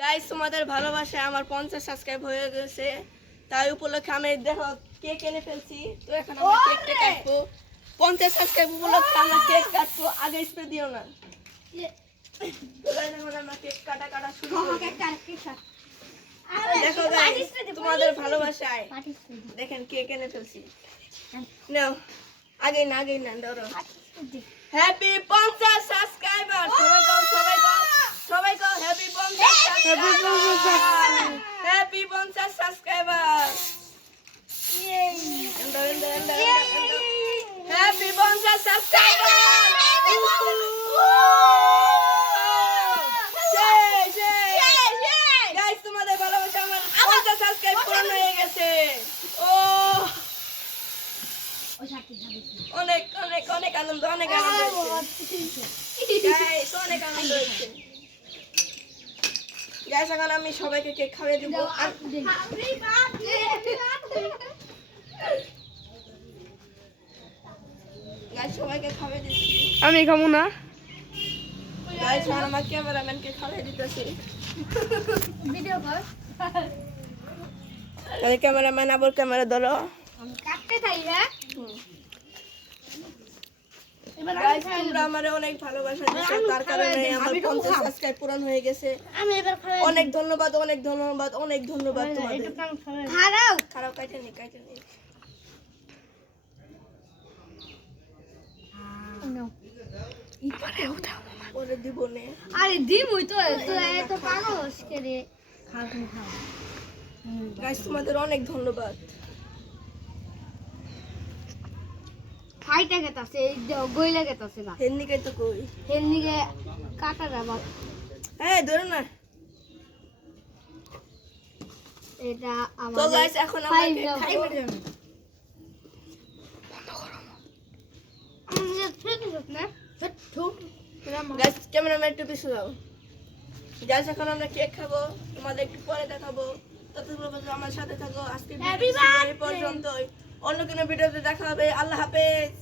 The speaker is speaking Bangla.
গাইস তোমাদের ভালোবাসায় আমার 50 সাবস্ক্রাইব হয়ে গেছে, তাই উপলক্ষে আমি দেখো কেক এনে ফেলছি। তো এখন আমরা কেকটা কাটবো। 50 সাবস্ক্রাইব উপলক্ষে আমরা কেক কাটবো, আগে স্প্রে দিও না। তো গাইস এখন আমরা কেক কাটা শুরু করব। দেখো গাইস তোমাদের ভালোবাসায় দেখেন কেক এনে ফেলছি। নাও আগে না ধরো। হ্যাপি 50 সাবস্ক্রাইবার, সবাই কও happy 50 subscriber, happy 50 subscriber, happy 50 subscriber. Guys তোমাদের ভালোবাসা আমার 50 সাবস্ক্রাইব পূরণ হয়ে গেছে। ও অনেক অনেক অনেক আনন্দ হয়েছে। গাইস অনেক আনন্দ হয়েছে। গাইস এখন আমি সবাইকে কেক খাওয়াই দিব। গাইস সবাইকে খাওয়াই দিচ্ছি। আমি খাবো না। গাইস এখন আমার ক্যামেরাম্যানকে খাওয়াই দিতেছি। ভিডিও কর। তাহলে ক্যামেরাম্যান আবার ক্যামেরা ধরো। আমি কাটতে থাই হ্যাঁ। এবার গাইস তোমরা আমারে অনেক ভালোবাসা দিছো, তার কারণে আমার 50 সাবস্ক্রাইব পূরণ হয়ে গেছে। আমি এবার খাই। অনেক ধন্যবাদ তোমাদের। খারাপ কাটে নি। পরে দিব নে। আরে দিমই তো এত পাগস করে খাও। গাইস তোমাদের অনেক ধন্যবাদ। খাইটা গেতাছে এই গইলা গেতাছে না হেন্নিকে তো কই। হেলনিকে কাটা যাবা। হ্যাঁ ধরো না। এটা তো আমাদের গাইস এখন আমরা কেক খাবো। গাইস ক্যামেরাম্যান একটু পিছু দাও। গাইস এখন আমরা কেক খাবো, তোমাদের একটু পরে দেখাবো। ততক্ষণ আমার সাথে থাকো। আজকে ভিডিও এই পর্যন্তই। অন্য কোনো ভিডিওতে দেখা হবে। আল্লাহ হাফেজ।